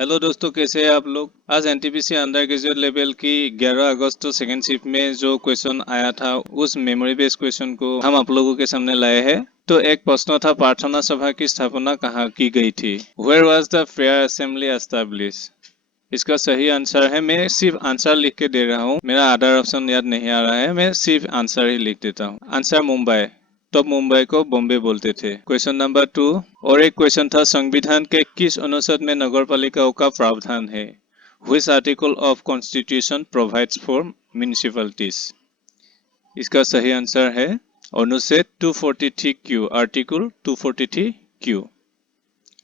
Hello दोस्तों, कैसे हैं आप लोग। आज एनटीपीसी अंडर ग्रेजुएट लेवल की 11 अगस्त तो सेकेंड शिफ्ट में जो क्वेश्चन आया था उस मेमोरी बेस्ड क्वेश्चन को हम आप लोगों के सामने लाए हैं। तो एक प्रश्न था, प्रार्थना सभा की स्थापना कहाँ की गई थी। Where was the prayer assembly establish. इसका सही आंसर है, मैं सिर्फ आंसर लिख के दे रहा हूँ, मेरा अदर ऑप्शन याद नहीं आ रहा है, मैं सिर्फ आंसर ही लिख देता हूँ। आंसर मुंबई। तब मुंबई को बॉम्बे बोलते थे। Question number 2। और एक क्वेश्चन था, संविधान के किस अनुच्छेद में नगरपालिकाओं का प्रावधान है। Which article of Constitution provides for municipalities? इसका सही आंसर है अनुच्छेद 243Q, आर्टिकल 243Q।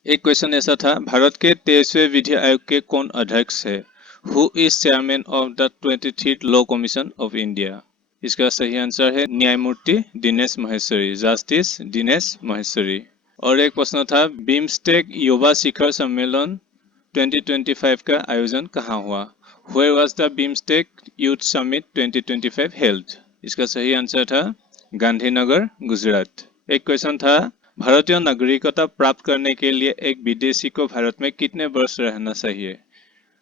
एक क्वेश्चन ऐसा था, भारत के 23वें विधि आयोग के कौन अध्यक्ष है। Who is chairman of the 23rd law commission of India. इसका सही आंसर है न्यायमूर्ति दिनेश महेश्वरी, जस्टिस दिनेश महेश्वरी। और एक प्रश्न था, बिम्स्टेक युवा शिखर सम्मेलन 2025 का आयोजन कहाँ हुआ। Where was the BIMSTEC Youth Summit 2025 held? इसका सही आंसर था गांधीनगर, गुजरात। एक क्वेश्चन था, भारतीय नागरिकता प्राप्त करने के लिए एक विदेशी को भारत में कितने वर्ष रहना चाहिए।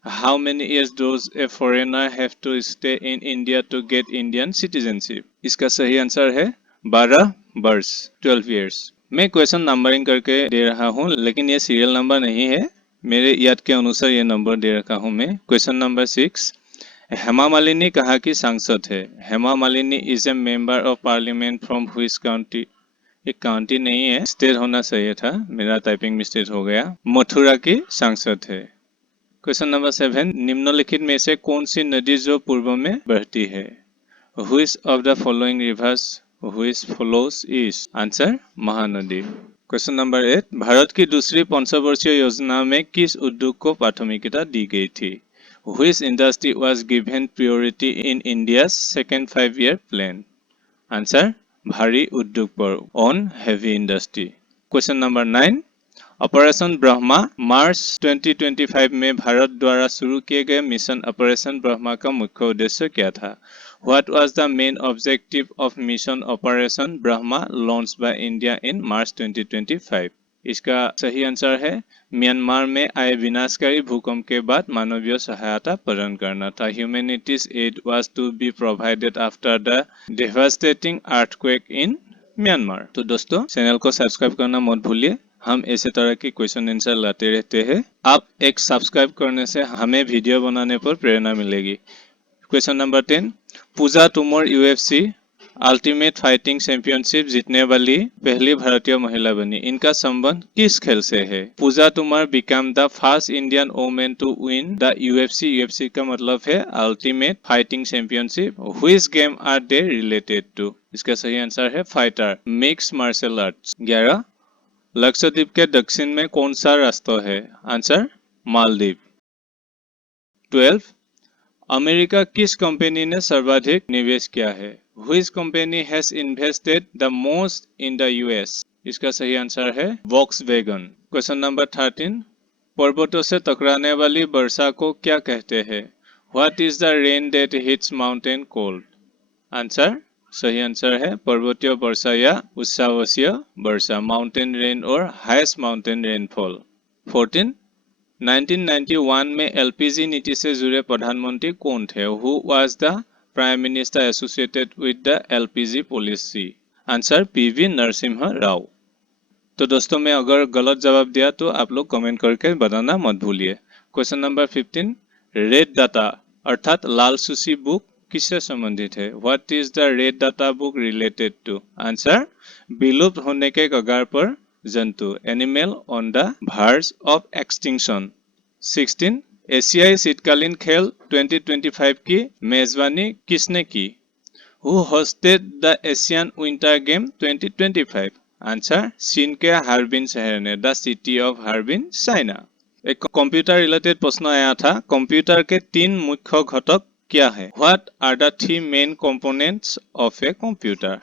How many years does a foreigner have to stay in India to get Indian citizenship? इसका सही आंसर है 12 वर्ष, 12 years। मैं क्वेश्चन नंबरिंग करके दे रहा हूँ, लेकिन ये सीरियल नंबर नहीं है, मेरे याद के अनुसार ये नंबर दे रखा हूँ मैं। Question number 6। हेमा मालिनी कहाँ की सांसद है। Hema Malini is a member of parliament from which county. एक काउंटी नहीं है, स्टेट होना चाहिए था, मेरा टाइपिंग मिस्टेक हो गया। मथुरा की सांसद है। Question number 7। निम्नलिखित में से कौन सी नदी जो पूर्व में बहती है। Which of the following rivers which flows east? Answer Mahanadi. Question number 8। Bharat की दूसरी पंचवर्षीय योजना में किस उद्योग को प्राथमिकता दी गई थी। Which industry was given priority in India's second 5-year plan? Answer भारी उद्योग पर, on heavy industry. Question number 9। Operation Brahma March 2025 में भारत द्वारा शुरू किए गए मिशन ऑपरेशन ब्रह्मा का मुख्य उद्देश्य क्या था। What was the main objective of mission Operation Brahma launched by India in March 2025? इसका सही आंसर है म्यांमार में आए विनाशकारी भूकंप के बाद मानवीय सहायता प्रदान करना था। Humanities aid was to be provided after the devastating earthquake in Myanmar. तो दोस्तों, चैनल को सब्सक्राइब करना मत भूलिए, हम ऐसे तरह की क्वेश्चन आंसर लाते रहते हैं। आप एक सब्सक्राइब करने से हमें वीडियो बनाने पर प्रेरणा मिलेगी। Question number 10। Puja Tomar UFC ultimate fighting championship जीतने वाली पहली भारतीय महिला बनी। इनका संबंध किस खेल से है। Puja Tomar become the first Indian women to win the UFC. UFC का मतलब है ultimate fighting championship. Which game are they related to. इसका सही आंसर है fighter, mix martial arts. 11। Lakshadweep के दक्षिण में कौन सा राष्ट्र है। आंसर मालदीव। 12। अमेरिका किस कंपनी ने सर्वाधिक निवेश किया है। Which company has invested the most in the US? इसका सही आंसर है Volkswagen। Question number 13। पर्वतों से टकराने वाली वर्षा को क्या कहते हैं। What is the rain that hits mountain cold? Answer सही आंसर है पर्वतीय वर्षा या उत्सवासीय वर्षा, माउंटेन रेन और हाईएस्ट माउंटेन रेनफॉल। 14। 1991 में एलपीजी नीति से जुड़े प्रधानमंत्री कौन थे। Who was the prime minister associated with the LPG policy. Answer PV Narasimha Rao. तो दोस्तों, मैं अगर गलत जवाब दिया तो आप लोग कमेंट करके बताना मत भूलिए। Question number 15। रेड डाटा अर्थात लाल सूची बुक किससे संबंधित है। What is the red data book related to. Answer विलुप्त होने के कगार पर जंतु, animal on the verge of extinction. 16। एशियाई शीतकालीन खेल 2025 की मेजबानी किसने की। Who hosted the Asian winter game 2025। Answer चीन के हार्बिन शहर ने, the city of Harbin, China. एक कंप्यूटर रिलेटेड प्रश्न आया था, कंप्यूटर के 3 मुख्य घटक क्या है। What are the 3 main components of a computer.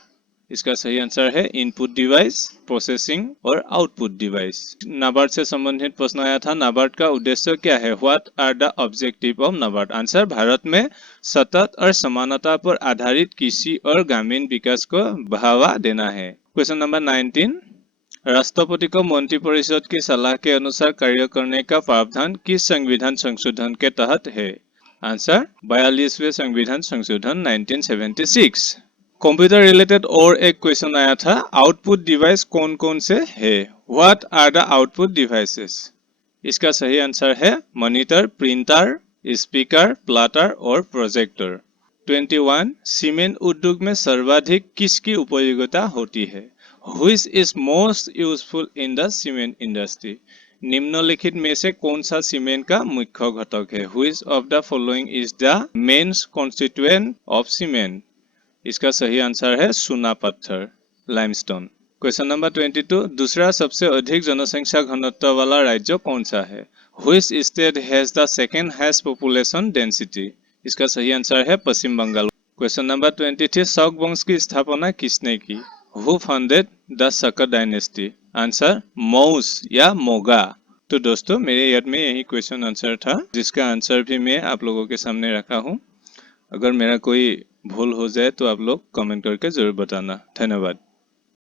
इसका सही आंसर है इनपुट डिवाइस, प्रोसेसिंग और आउटपुट डिवाइस। नाबार्ड से संबंधित प्रश्न आया था, नाबार्ड का उद्देश्य क्या है। What are the objective of NABARD. Answer भारत में सतत और समानता पर आधारित कृषि और ग्रामीण विकास को बढ़ावा देना है। Question number 19। राष्ट्रपति को मंत्रिपरिषद की सलाह के अनुसार कार्य करने का प्रावधान किस संविधान संशोधन के तहत है? आंसर 42वें संविधान संशोधन 1976। कंप्यूटर रिलेटेड और एक क्वेश्चन आया था, आउटपुट डिवाइस कौन कौन से है? What are the output devices? इसका सही आंसर है मॉनिटर, प्रिंटर, स्पीकर, प्लॉटर और प्रोजेक्टर। 21 सीमेंट उद्योग में सर्वाधिक किसकी उपयोगिता होती है? Which is most useful in the cement industry? निम्नलिखित में से कौन सा सीमेंट का मुख्य घटक है? Which of the following is the main constituent of cement? इसका सही आंसर है चूना पत्थर, लाइमस्टोन। क्वेश्चन नंबर 22, दूसरा सबसे अधिक जनसंख्या घनत्व वाला राज्य कौन सा है? Which state has the second highest population density? इसका सही आंसर है पश्चिम बंगाल। क्वेश्चन नंबर 23, शक वंश की स्थापना किसने की? Who founded the Shaka dynasty? Answer मौस या मोगा। तो दोस्तों मेरे याद में यही क्वेश्चन आंसर था, जिसका आंसर भी मैं आप लोगों के सामने रखा हूँ। अगर मेरा कोई भूल हो जाए तो आप लोग कमेंट करके जरूर बताना। धन्यवाद।